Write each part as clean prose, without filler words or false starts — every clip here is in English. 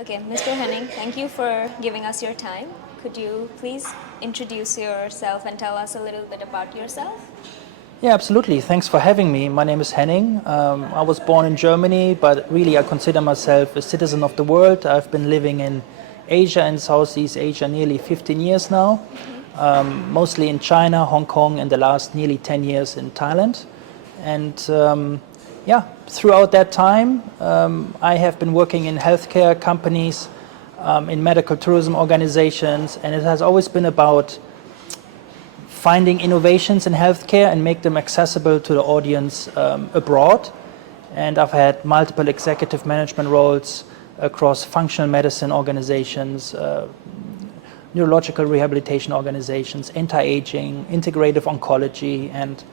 Okay, Mr. Henning, thank you for giving us your time. Could you please introduce yourself and tell us a little bit about yourself? Yeah, absolutely. Thanks for having me. My name is Henning. I was born in Germany, but really I consider myself a citizen of the world. I've been living in Asia and Southeast Asia nearly 15 years now, mostly in China, Hong Kong, and the last nearly 10 years in Thailand. And throughout that time, I have been working in healthcare companies, in medical tourism organizations, and it has always been about finding innovations in healthcare and make them accessible to the audience abroad. And I've had multiple executive management roles across functional medicine organizations, neurological rehabilitation organizations, anti-aging, integrative oncology, and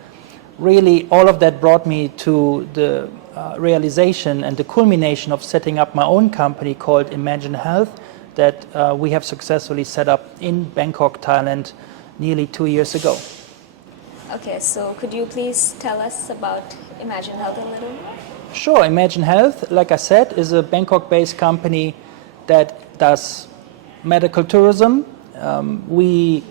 really all of that brought me to the realization and the culmination of setting up my own company called ImagineHealth that we have successfully set up in Bangkok, Thailand, nearly 2 years ago. Okay, so could you please tell us about ImagineHealth a little more? Sure. ImagineHealth, like I said, is a Bangkok-based company that does medical tourism. We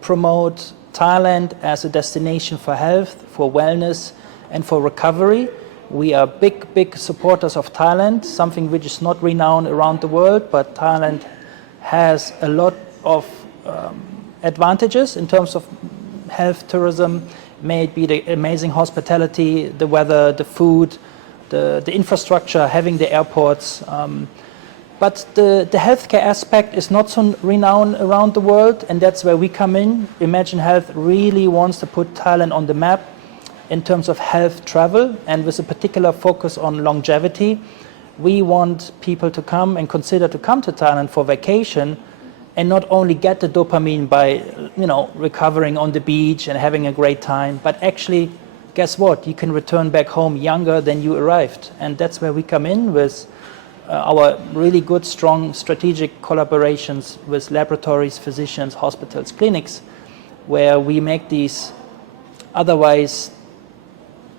promote Thailand as a destination for health, for wellness, and for recovery. We are big supporters of Thailand, something which is not renowned around the world, but Thailand has a lot of advantages in terms of health tourism, may it be the amazing hospitality, the weather, the food, the infrastructure, having the airports. But the healthcare aspect is not so renowned around the world, and that's where we come in. ImagineHealth really wants to put Thailand on the map in terms of health travel, and with a particular focus on longevity. We want people to come and consider to come to Thailand for vacation and not only get the dopamine by, recovering on the beach and having a great time, but actually, guess what? You can return back home younger than you arrived. And that's where we come in with our really good, strong strategic collaborations with laboratories, physicians, hospitals, clinics, where we make these otherwise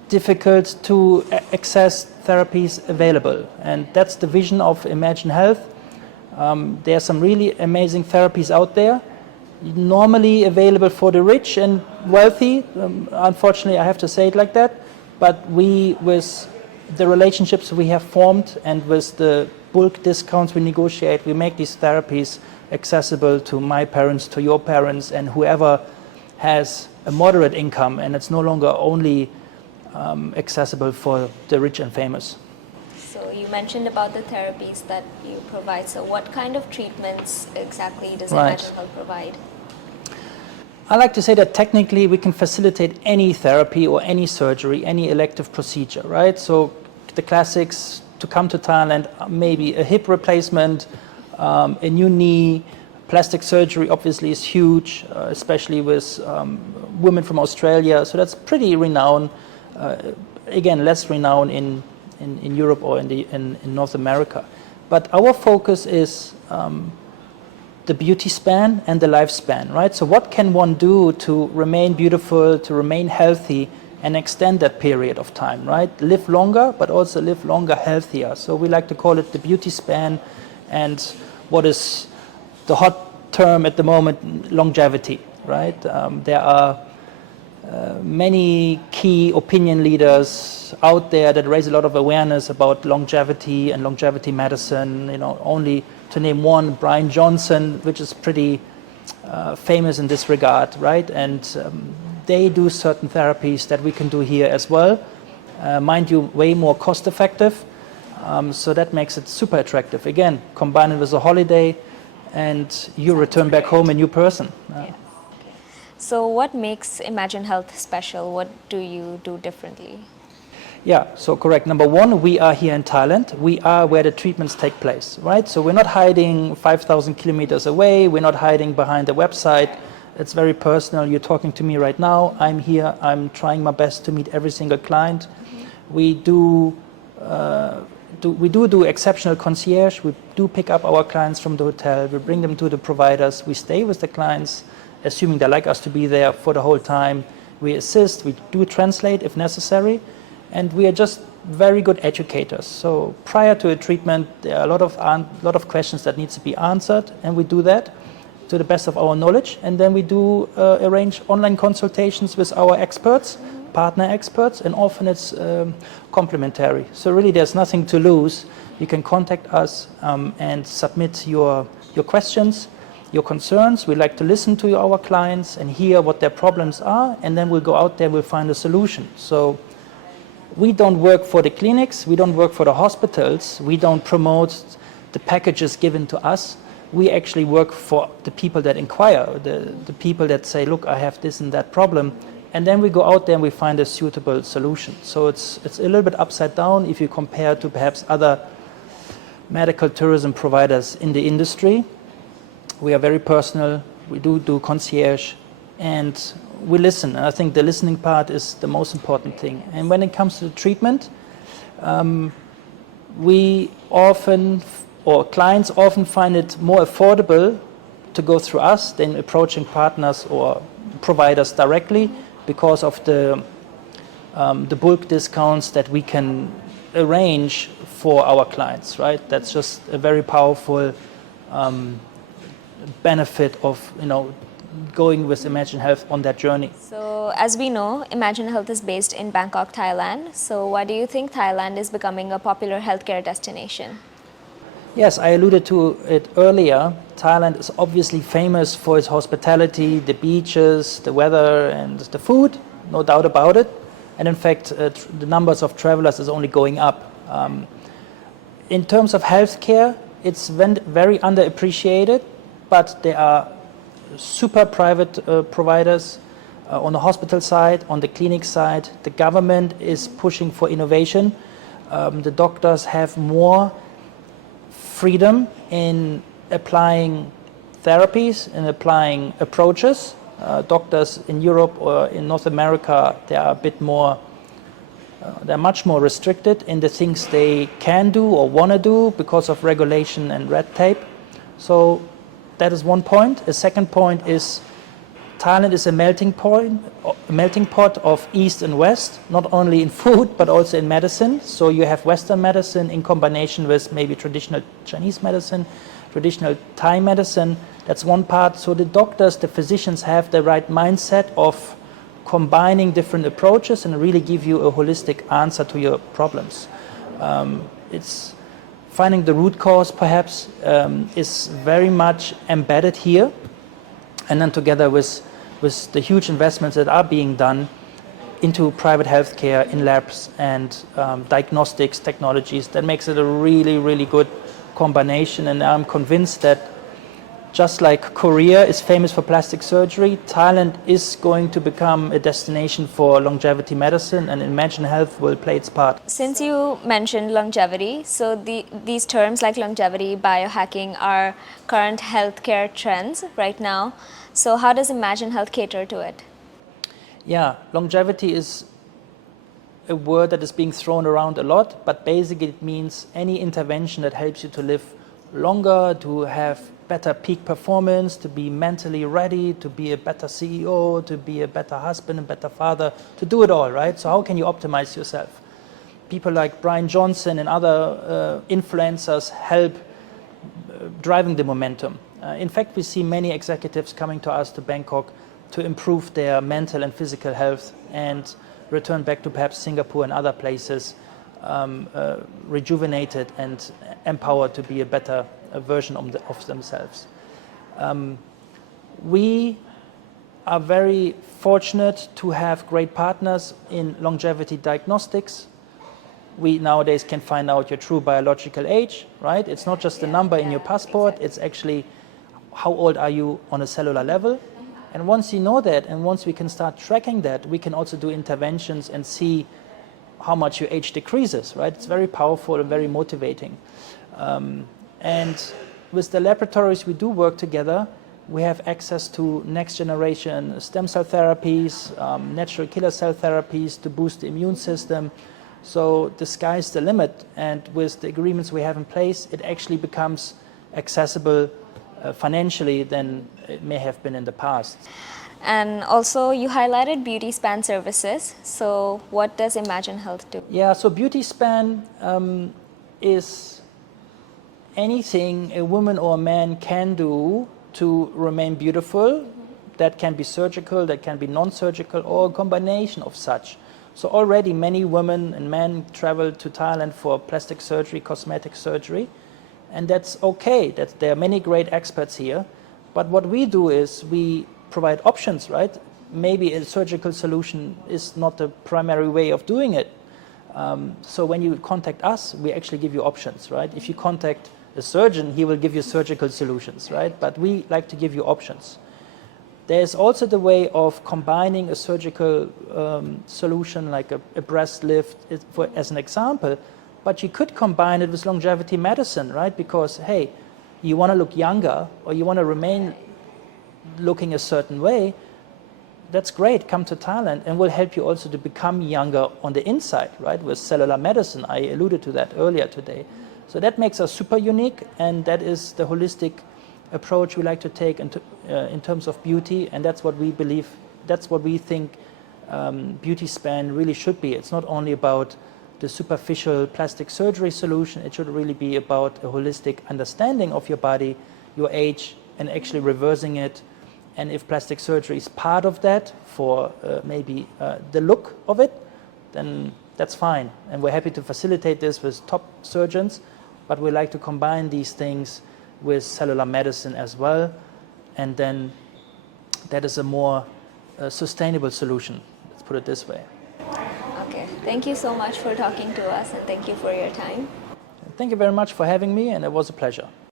difficult to access therapies available. And that's the vision of ImagineHealth. There are some really amazing therapies out there, normally available for the rich and wealthy. Unfortunately, I have to say it like that. But we, with the relationships we have formed and with the bulk discounts we negotiate, we make these therapies accessible to my parents, to your parents, and whoever has a moderate income. And it's no longer only accessible for the rich and famous. So you mentioned about the therapies that you provide. So what kind of treatments exactly does ImagineHealth provide? I like to say that technically we can facilitate any therapy or any surgery, any elective procedure, right? So the classics to come to Thailand, maybe a hip replacement, a new knee, plastic surgery obviously is huge, especially with women from Australia. So that's pretty renowned. Again, less renowned in Europe or in North America. But our focus is the beauty span and the lifespan, right? So what can one do to remain beautiful, to remain healthy, and extend that period of time, right? Live longer, but also live longer healthier. So we like to call it the beauty span, and what is the hot term at the moment, longevity, right? There are many key opinion leaders out there that raise a lot of awareness about longevity and longevity medicine. Only to name one, Brian Johnson, which is pretty famous in this regard, right? And they do certain therapies that we can do here as well. Mind you, way more cost effective. So that makes it super attractive. Again, combine it with a holiday and you return back home a new person. Yeah. So what makes ImagineHealth special? What do you do differently? Yeah, so correct. Number one, we are here in Thailand. We are where the treatments take place, right? So we're not hiding 5,000 kilometers away. We're not hiding behind a website. It's very personal. You're talking to me right now. I'm here. I'm trying my best to meet every single client. Mm-hmm. We do exceptional concierge. We do pick up our clients from the hotel. We bring them to the providers. We stay with the clients, assuming they like us to be there for the whole time. We assist. We do translate if necessary. And we are just very good educators. So prior to a treatment, there are a lot of questions that needs to be answered, and we do that to the best of our knowledge. And then we do arrange online consultations with our experts, partner experts, and often it's complementary. So really there's nothing to lose. You can contact us and submit your questions, your concerns. We like to listen to our clients and hear what their problems are, and then we'll go out there, we'll find a solution. So we don't work for the clinics, we don't work for the hospitals, we don't promote the packages given to us. We actually work for the people that inquire, the people that say, look, I have this and that problem. And then we go out there and we find a suitable solution. So it's a little bit upside down if you compare to perhaps other medical tourism providers in the industry. We are very personal, we do concierge, and we listen. And I think the listening part is the most important thing. And when it comes to the treatment, clients often find it more affordable to go through us than approaching partners or providers directly because of the bulk discounts that we can arrange for our clients, right? That's just a very powerful benefit of going with ImagineHealth on that journey. So as we know, ImagineHealth is based in Bangkok, Thailand. So why do you think Thailand is becoming a popular healthcare destination? Yes, I alluded to it earlier. Thailand is obviously famous for its hospitality, the beaches, the weather, and the food, no doubt about it. And in fact, the numbers of travelers is only going up. In terms of healthcare, it's very underappreciated, but there are super private providers on the hospital side, on the clinic side. The government is pushing for innovation. The doctors have more freedom in applying therapies and applying approaches. Doctors in Europe or in North America, they are a bit more, they're much more restricted in the things they can do or want to do because of regulation and red tape. So that is one point. A second point is Thailand is a melting pot of East and West, not only in food, but also in medicine. So you have Western medicine in combination with maybe traditional Chinese medicine, traditional Thai medicine. That's one part. So the doctors, the physicians have the right mindset of combining different approaches and really give you a holistic answer to your problems. It's finding the root cause perhaps is very much embedded here. And then together with the huge investments that are being done into private healthcare, in labs and diagnostics technologies, that makes it a really, really good combination. And I'm convinced that just like Korea is famous for plastic surgery, Thailand is going to become a destination for longevity medicine, and ImagineHealth will play its part. Since you mentioned longevity, so these terms like longevity, biohacking are current healthcare trends right now. So how does ImagineHealth cater to it? Yeah, longevity is a word that is being thrown around a lot, but basically it means any intervention that helps you to live longer, to have better peak performance, to be mentally ready, to be a better CEO, to be a better husband, a better father, to do it all, right? So how can you optimize yourself? People like Brian Johnson and other influencers help driving the momentum. In fact, we see many executives coming to us to Bangkok to improve their mental and physical health and return back to perhaps Singapore and other places rejuvenated and empowered to be a better version of themselves. We are very fortunate to have great partners in longevity diagnostics. We nowadays can find out your true biological age, right? It's not just the number in your passport, it's actually how old are you on a cellular level. And once you know that, and once we can start tracking that, we can also do interventions and see how much your age decreases, right? It's very powerful and very motivating. And with the laboratories we do work together, we have access to next generation stem cell therapies, natural killer cell therapies to boost the immune system. So the sky's the limit, and with the agreements we have in place, it actually becomes accessible financially than it may have been in the past. And also, you highlighted beauty span services. So, what does ImagineHealth do? Yeah, so beauty span is anything a woman or a man can do to remain beautiful. That can be surgical, that can be non-surgical, or a combination of such. So already many women and men travel to Thailand for plastic surgery, cosmetic surgery, and that's okay. There are many great experts here. But what we do is we provide options, right? Maybe a surgical solution is not the primary way of doing it. So when you contact us, we actually give you options, right? If you contact a surgeon, he will give you surgical solutions, right? But we like to give you options. There's also the way of combining a surgical solution like a breast lift as an example, but you could combine it with longevity medicine, right? Because, hey, you want to look younger or you want to remain looking a certain way, that's great, come to Thailand and we'll help you also to become younger on the inside, right? With cellular medicine, I alluded to that earlier today. So that makes us super unique, and that is the holistic approach we like to take in terms of beauty, and that's what we believe, that's what we think beauty span really should be. It's not only about the superficial plastic surgery solution, it should really be about a holistic understanding of your body, your age, and actually reversing it. And if plastic surgery is part of that for maybe the look of it, then that's fine. And we're happy to facilitate this with top surgeons, but we like to combine these things with cellular medicine as well. And then that is a more sustainable solution. Let's put it this way. Okay. Thank you so much for talking to us, and thank you for your time. Thank you very much for having me, and it was a pleasure.